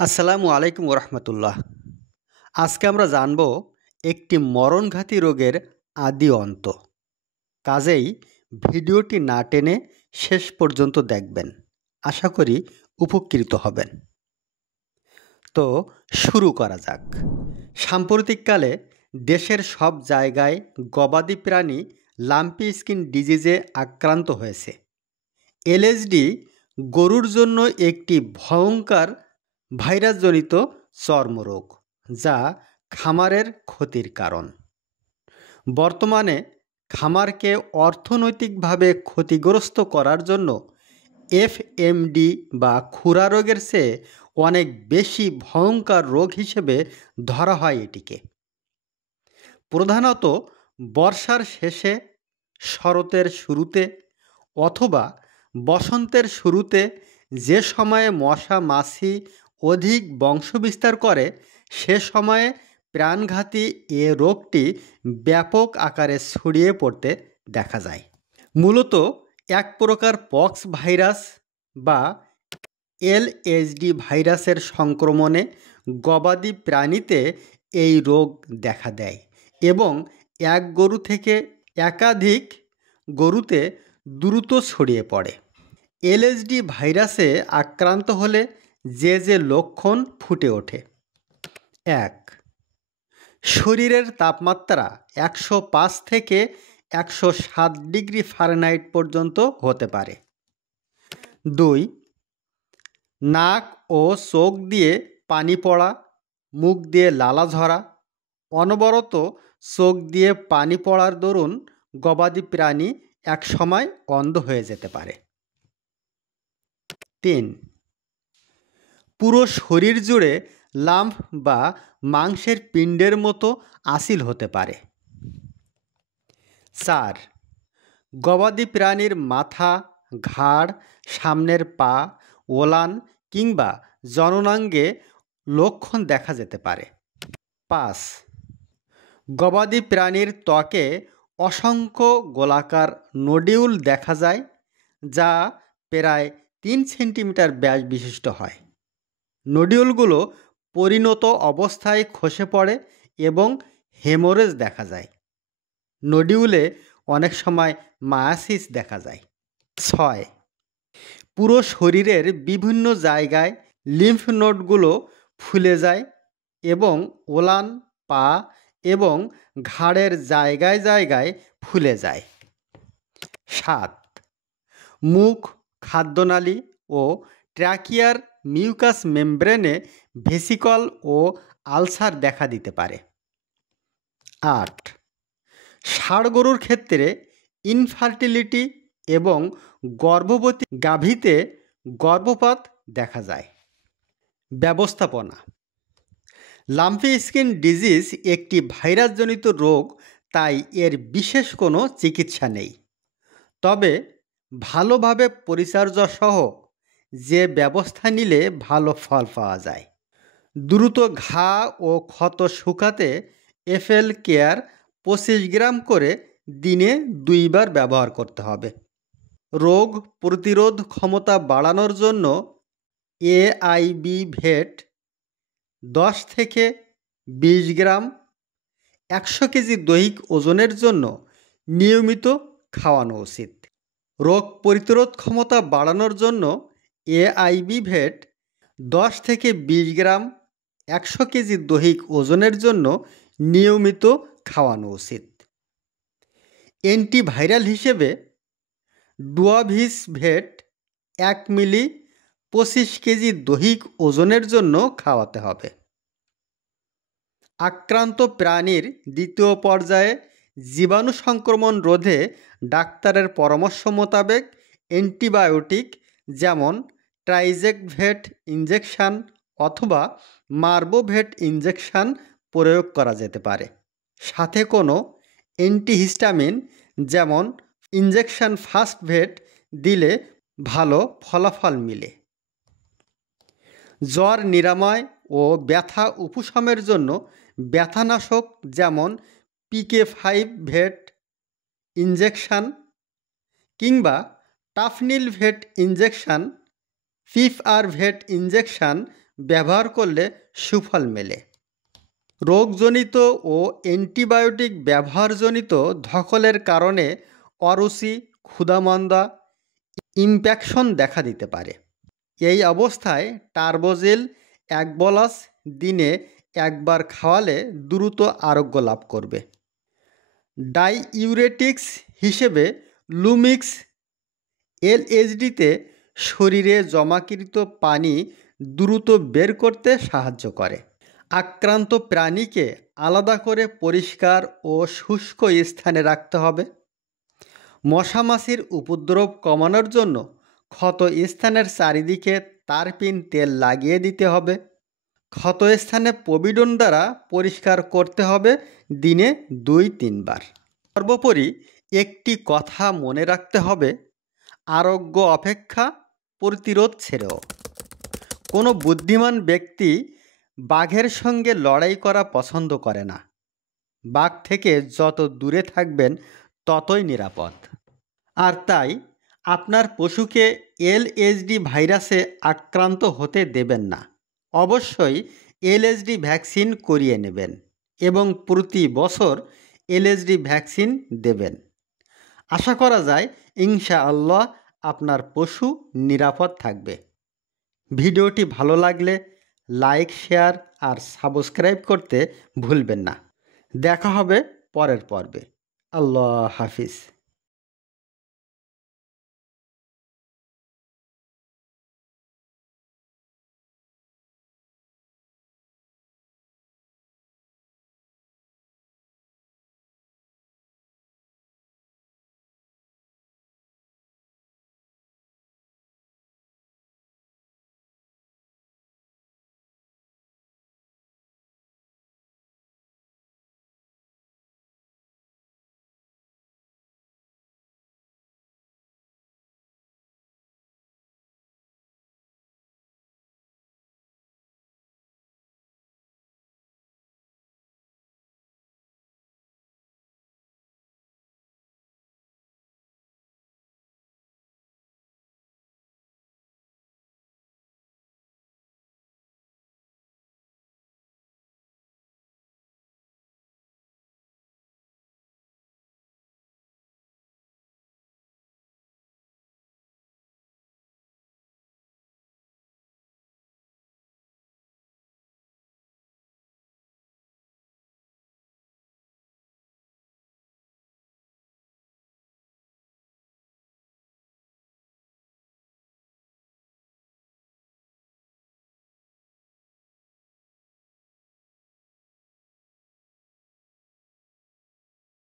আসসালামু আলাইকুম ওরহমতুল্লাহ। আজকে আমরা জানব একটি মরণঘাতী রোগের আদি অন্ত। কাজেই ভিডিওটি না টেনে শেষ পর্যন্ত দেখবেন, আশা করি উপকৃত হবেন। তো শুরু করা যাক। সাম্প্রতিককালে দেশের সব জায়গায় গবাদি প্রাণী লাম্পি স্কিন ডিজিজে আক্রান্ত হয়েছে। এলএসডি গরুর জন্য একটি ভয়ঙ্কর ভাইরাসজনিত চর্মরোগ, যা খামারের ক্ষতির কারণ। বর্তমানে খামারকে অর্থনৈতিকভাবে ক্ষতিগ্রস্ত করার জন্য এফএমডি বা খুরা রোগের চেয়ে অনেক বেশি ভয়ঙ্কর রোগ হিসেবে ধরা হয় এটিকে। প্রধানত বর্ষার শেষে, শরতের শুরুতে অথবা বসন্তের শুরুতে যে সময়ে মশা মাছি অধিক বংশবিস্তার করে, সে সময়ে প্রাণঘাতী এ রোগটি ব্যাপক আকারে ছড়িয়ে পড়তে দেখা যায়। মূলত এক প্রকার পক্স ভাইরাস বা এলএসডি ভাইরাসের সংক্রমণে গবাদি প্রাণীতে এই রোগ দেখা দেয় এবং এক গরু থেকে একাধিক গরুতে দ্রুত ছড়িয়ে পড়ে। এলএসডি ভাইরাসে আক্রান্ত হলে যে লক্ষণ ফুটে ওঠে: ১. শরীরের তাপমাত্রা ১০৫ থেকে ১০৭ ডিগ্রি ফারেনহাইট পর্যন্ত হতে পারে। ২. নাক ও চোখ দিয়ে পানি পড়া, মুখ দিয়ে লালা ঝরা, অনবরত চোখ দিয়ে পানি পড়ার দরুন গবাদি প্রাণী একসময় অন্ধ হয়ে যেতে পারে। ৩. পুরো শরীর জুড়ে লাম্প বা মাংসের পিণ্ডের মতো আঁচিল হতে পারে। ৪. গবাদি প্রাণীর মাথা, ঘাড়, সামনের পা, ওলান কিংবা জননাঙ্গে লক্ষণ দেখা যেতে পারে। ৫. গবাদি প্রাণীর ত্বকে অসংখ্য গোলাকার নোডিউল দেখা যায়, যা প্রায় ৩ সেন্টিমিটার ব্যাস বিশিষ্ট হয়। নোডিউলগুলো পরিণত অবস্থায় খসে পড়ে এবং হেমোরেজ দেখা যায়। নোডিউলে অনেক সময় মায়াসিস দেখা যায়। ৬. পুরো শরীরের বিভিন্ন জায়গায় লিম্ফ নোডগুলো ফুলে যায় এবং ওলান, পা এবং ঘাড়ের জায়গায় জায়গায় ফুলে যায়। ৭. মুখ, খাদ্যনালী ও ট্র্যাকিয়ার মিউকাস মেমব্রেনে ভেসিকল ও আলসার দেখা দিতে পারে। ৮. ষাঁড় গরুর ক্ষেত্রে ইনফার্টিলিটি এবং গর্ভবতী গাভীতে গর্ভপাত দেখা যায়। ব্যবস্থাপনা: লাম্পি স্কিন ডিজিজ একটি ভাইরাসজনিত রোগ, তাই এর বিশেষ কোনো চিকিৎসা নেই। তবে ভালোভাবে পরিচর্যা সহ যে ব্যবস্থা নিলে ভালো ফল পাওয়া যায়। দ্রুত ঘা ও ক্ষত শুকাতে এফএল কেয়ার ২৫ গ্রাম করে দিনে ২ বার ব্যবহার করতে হবে। রোগ প্রতিরোধ ক্ষমতা বাড়ানোর জন্য এআইবি ভেট ১০ থেকে ২০ গ্রাম ১০০ কেজি দৈহিক ওজনের জন্য নিয়মিত খাওয়ানো উচিত। রোগ প্রতিরোধ ক্ষমতা বাড়ানোর জন্য এআইবি ভেট ১০ থেকে ২০ গ্রাম ১০০ কেজি দৈহিক ওজনের জন্য নিয়মিত খাওয়ানো উচিত। অ্যান্টিভাইরাল হিসেবে ডুয়াভিস ভেট ১ মিলি ২৫ কেজি দৈহিক ওজনের জন্য খাওয়াতে হবে। আক্রান্ত প্রাণীর দ্বিতীয় পর্যায়ে জীবাণু সংক্রমণ রোধে ডাক্তারের পরামর্শ মোতাবেক অ্যান্টিবায়োটিক যেমন ট্রাইজেকভেট ইনজেকশান অথবা মার্বোভেট ইনজেকশান প্রয়োগ করা যেতে পারে। সাথে কোনো অ্যান্টিহিস্টামিন যেমন ইনজেকশান ফাস্টভেট দিলে ভালো ফলাফল মিলে। জ্বর নিরাময় ও ব্যথা উপশমের জন্য ব্যথানাশক যেমন পিকে5 ভেট ইনজেকশান কিংবা টাফনিল ভেট ইনজেকশান, পিফআর ভেট ইনজেকশান ব্যবহার করলে সুফল মেলে। রোগজনিত ও অ্যান্টিবায়োটিক ব্যবহারজনিত ধকলের কারণে অরুচি, ক্ষুধামন্দা, ইনফেকশন দেখা দিতে পারে। এই অবস্থায় টার্বোজেল 1 বলস দিনে একবার খাওয়ালে দ্রুত আরোগ্য লাভ করবে। ডাইইউরেটিক্স হিসেবে লুমিক্স এলএসডিতে শরীরে জমাকৃত পানি দ্রুত বের করতে সাহায্য করে। আক্রান্ত প্রাণীকে আলাদা করে পরিষ্কার ও শুষ্ক স্থানে রাখতে হবে। মশামাছির উপদ্রব কমানোর জন্য ক্ষত স্থানের চারিদিকে তারপিন তেল লাগিয়ে দিতে হবে। ক্ষত স্থানে পভিডন দ্বারা পরিষ্কার করতে হবে দিনে 2-3 বার। সর্বোপরি একটি কথা মনে রাখতে হবে, আরোগ্য অপেক্ষা প্রতিরোধ ছেড়েও। কোনো বুদ্ধিমান ব্যক্তি বাঘের সঙ্গে লড়াই করা পছন্দ করে না। বাঘ থেকে যত দূরে থাকবেন ততই নিরাপদ। আর তাই আপনার পশুকে এলএসডি ভাইরাসে আক্রান্ত হতে দেবেন না। অবশ্যই এলএসডি ভ্যাকসিন করিয়ে নেবেন এবং প্রতি বছর এলএসডি ভ্যাকসিন দেবেন। আশা করা যায় ইনশাআল্লাহ আপনার পশু নিরাপদ থাকবে। ভিডিওটি ভালো লাগলে লাইক, শেয়ার আর সাবস্ক্রাইব করতে ভুলবেন না। দেখা হবে পরের পর্বে। আল্লাহ হাফিজ।